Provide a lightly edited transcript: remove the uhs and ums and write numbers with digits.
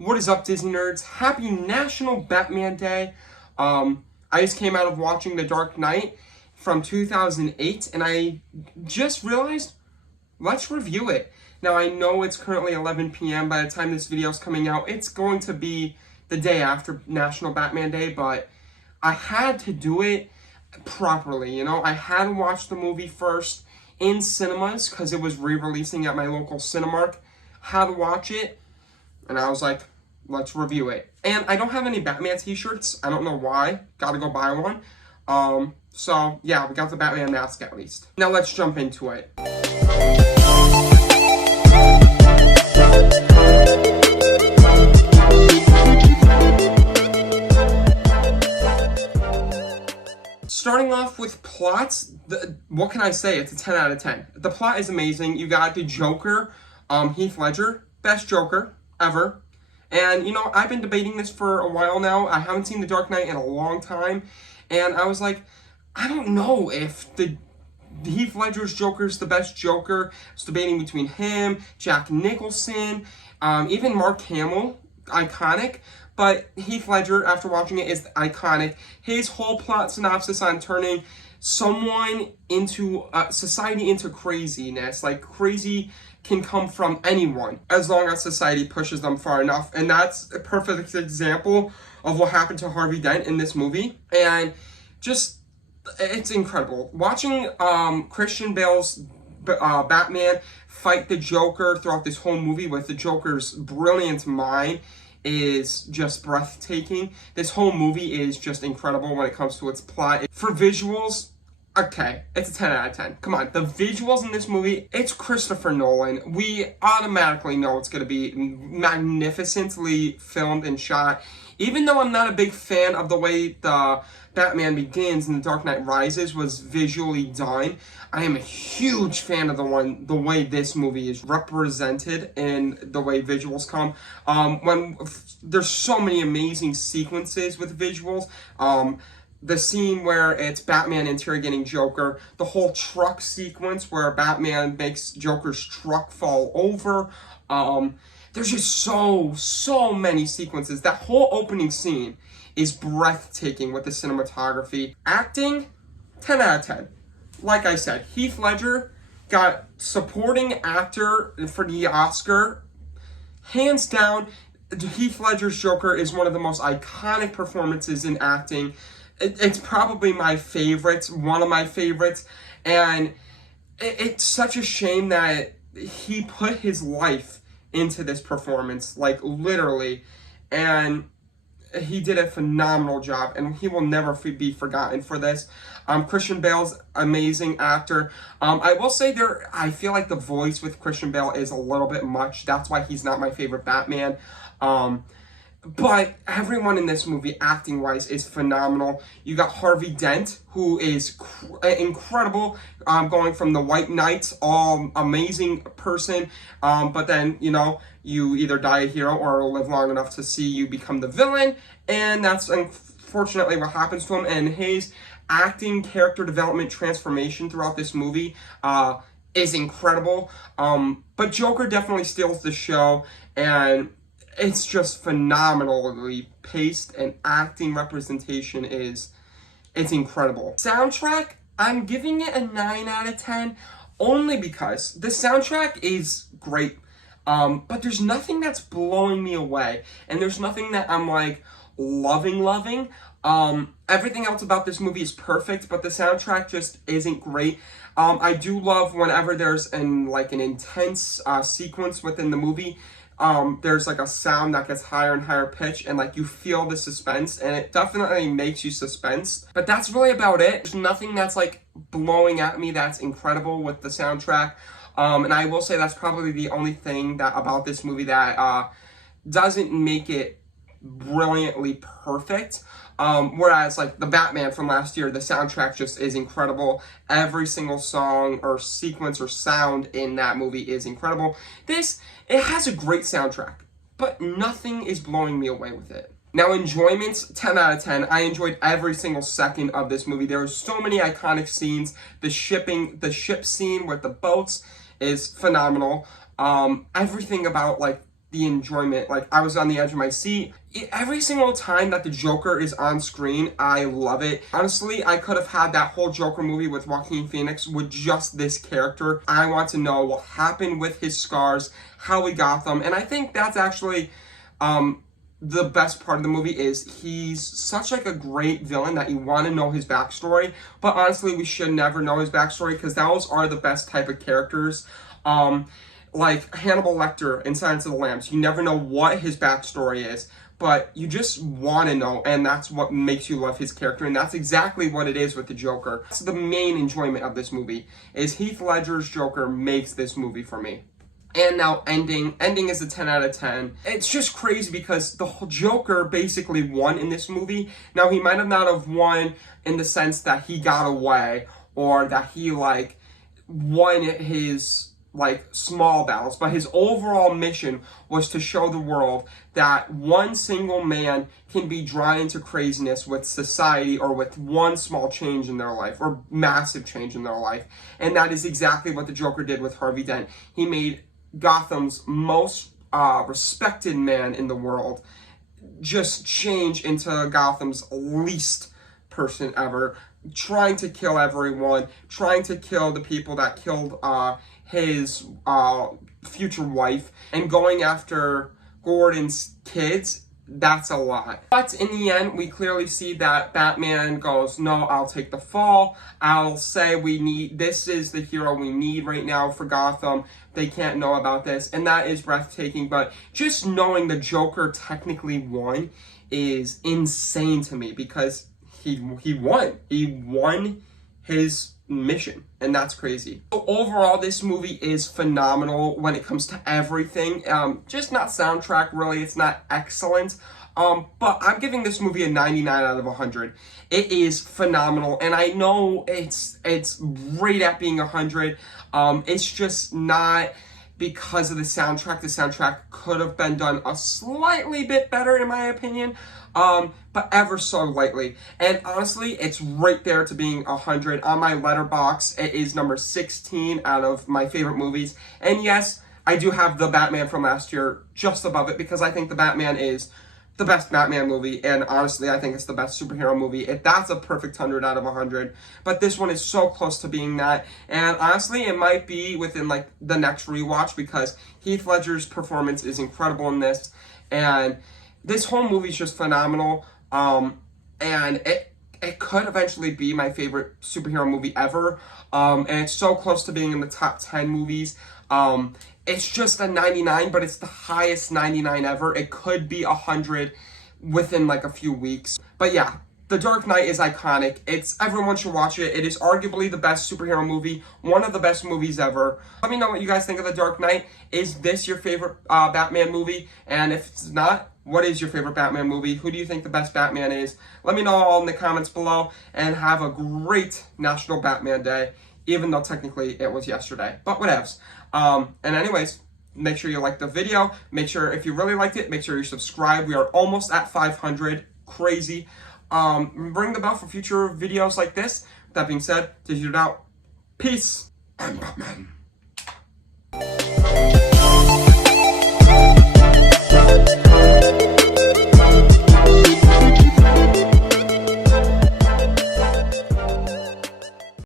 What is up, Disney nerds? Happy National Batman Day. I just came out of watching The Dark Knight from 2008, and I just realized, let's review it. Now, I know it's currently 11 p.m. By the time this video is coming out, it's going to be the day after National Batman Day, but I had to do it properly, you know? I had to watch the movie first in cinemas, because it was re-releasing at my local Cinemark. Had to watch it, and I was like, let's review it. And I don't have any Batman t-shirts. I don't know why. Gotta go buy one. So, yeah, we got the Batman mask at least. Now let's jump into it. Starting off with plots, what can I say? It's a 10 out of 10. The plot is amazing. You got the Joker, Heath Ledger, best Joker ever. And, you know, I've been debating this for a while now. I haven't seen The Dark Knight in a long time. And I was like, I don't know if the Heath Ledger's Joker is the best Joker. I was debating between him, Jack Nicholson, even Mark Hamill, iconic. But Heath Ledger, after watching it, is iconic. His whole plot synopsis on turning someone into, society into craziness. Like, crazy can come from anyone, as long as society pushes them far enough. And that's a perfect example of what happened to Harvey Dent in this movie. And just, it's incredible. Watching Christian Bale's Batman fight the Joker throughout this whole movie with the Joker's brilliant mind is just breathtaking. This whole movie is just incredible when it comes to its plot. For visuals, okay, it's a 10 out of 10. Come on, the visuals in this movie, it's Christopher Nolan. We automatically know it's going to be magnificently filmed and shot. Even though I'm not a big fan of the way the Batman Begins and The Dark Knight Rises was visually done, I am a huge fan of the way this movie is represented and the way visuals come. There's so many amazing sequences with visuals. The scene where it's Batman interrogating Joker, the whole truck sequence where Batman makes Joker's truck fall over. There's just so many sequences. That whole opening scene is breathtaking with the cinematography. Acting, 10 out of 10. Like I said, Heath Ledger got supporting actor for the Oscar. Hands down, Heath Ledger's Joker is one of the most iconic performances in acting. It's probably my favorite, one of my favorites. And it's such a shame that he put his life into this performance, like literally, and he did a phenomenal job, and he will never be forgotten for this. Christian Bale's amazing actor. I will say I feel like the voice with Christian Bale is a little bit much. That's why he's not my favorite Batman. But everyone in this movie, acting-wise, is phenomenal. You got Harvey Dent, who is incredible, going from the White Knight, amazing person, but then, you know, you either die a hero or live long enough to see you become the villain, and that's unfortunately what happens to him. And his acting, character development, transformation throughout this movie is incredible. But Joker definitely steals the show, and it's just phenomenally paced, and acting representation it's incredible. Soundtrack, I'm giving it a 9 out of 10, only because the soundtrack is great, but there's nothing that's blowing me away, and there's nothing that I'm like loving. Everything else about this movie is perfect, but the soundtrack just isn't great. I do love whenever there's an intense sequence within the movie. There's like a sound that gets higher and higher pitch, and like you feel the suspense, and it definitely makes you suspense. But that's really about it. There's nothing that's like blowing at me that's incredible with the soundtrack. And I will say that's probably the only thing about this movie that doesn't make it brilliantly perfect. Whereas like the Batman from last year, the soundtrack just is incredible. Every single song or sequence or sound in that movie is incredible. It has a great soundtrack, but nothing is blowing me away with it. Now, enjoyment, 10 out of 10. I enjoyed every single second of this movie. There were so many iconic scenes. The ship scene with the boats is phenomenal. Everything about like the enjoyment. Like, I was on the edge of my seat. Every single time that the Joker is on screen, I love it. Honestly, I could have had that whole Joker movie with Joaquin Phoenix with just this character. I want to know what happened with his scars, how he got them, and I think that's actually the best part of the movie is he's such like a great villain that you want to know his backstory, but honestly, we should never know his backstory because those are the best type of characters. Like Hannibal Lecter in Silence of the Lambs, you never know what his backstory is, but you just want to know, and that's what makes you love his character, and that's exactly what it is with the Joker. That's the main enjoyment of this movie, is Heath Ledger's Joker makes this movie for me. And now ending is a 10 out of 10. It's just crazy because the whole Joker basically won in this movie. Now, he might have not have won in the sense that he got away or that he like won his like small battles, but his overall mission was to show the world that one single man can be drawn into craziness with society or with one small change in their life or massive change in their life. And that is exactly what the Joker did with Harvey Dent. He made Gotham's most respected man in the world just change into Gotham's least person ever, trying to kill everyone, trying to kill the people that killed his future wife, and going after Gordon's kids. That's a lot. But in the end, we clearly see that Batman goes, no, I'll take the fall. I'll say this is the hero we need right now for Gotham. They can't know about this. And that is breathtaking. But just knowing the Joker technically won is insane to me because he won. He won his mission, and that's crazy. So overall, this movie is phenomenal when it comes to everything. Just not soundtrack, really. It's not excellent. But I'm giving this movie a 99 out of 100. It is phenomenal, and I know it's right at being 100. It's just not because of the soundtrack. The soundtrack could have been done a slightly bit better, in my opinion. But ever so lightly. And honestly, it's right there to being 100. On my letterbox, it is number 16 out of my favorite movies. And yes, I do have The Batman from last year just above it because I think The Batman is the best Batman movie, and honestly, I think it's the best superhero movie. That's a perfect 100 out of 100. But this one is so close to being that, and honestly, it might be within like the next rewatch because Heath Ledger's performance is incredible in this, and this whole movie is just phenomenal. And it could eventually be my favorite superhero movie ever. And it's so close to being in the top 10 movies. It's just a 99, but it's the highest 99 ever. It could be 100 within like a few weeks. But yeah, The Dark Knight is iconic. Everyone should watch it. It is arguably the best superhero movie, one of the best movies ever. Let me know what you guys think of The Dark Knight. Is this your favorite Batman movie? And if it's not, what is your favorite Batman movie? Who do you think the best Batman is? Let me know all in the comments below, and have a great National Batman Day, even though technically it was yesterday, but whatevs. And anyways, make sure you like the video. Make sure, if you really liked it, make sure you subscribe. We are almost at 500. Crazy. Ring the bell for future videos like this. That being said, digital out. Peace. I'm Batman.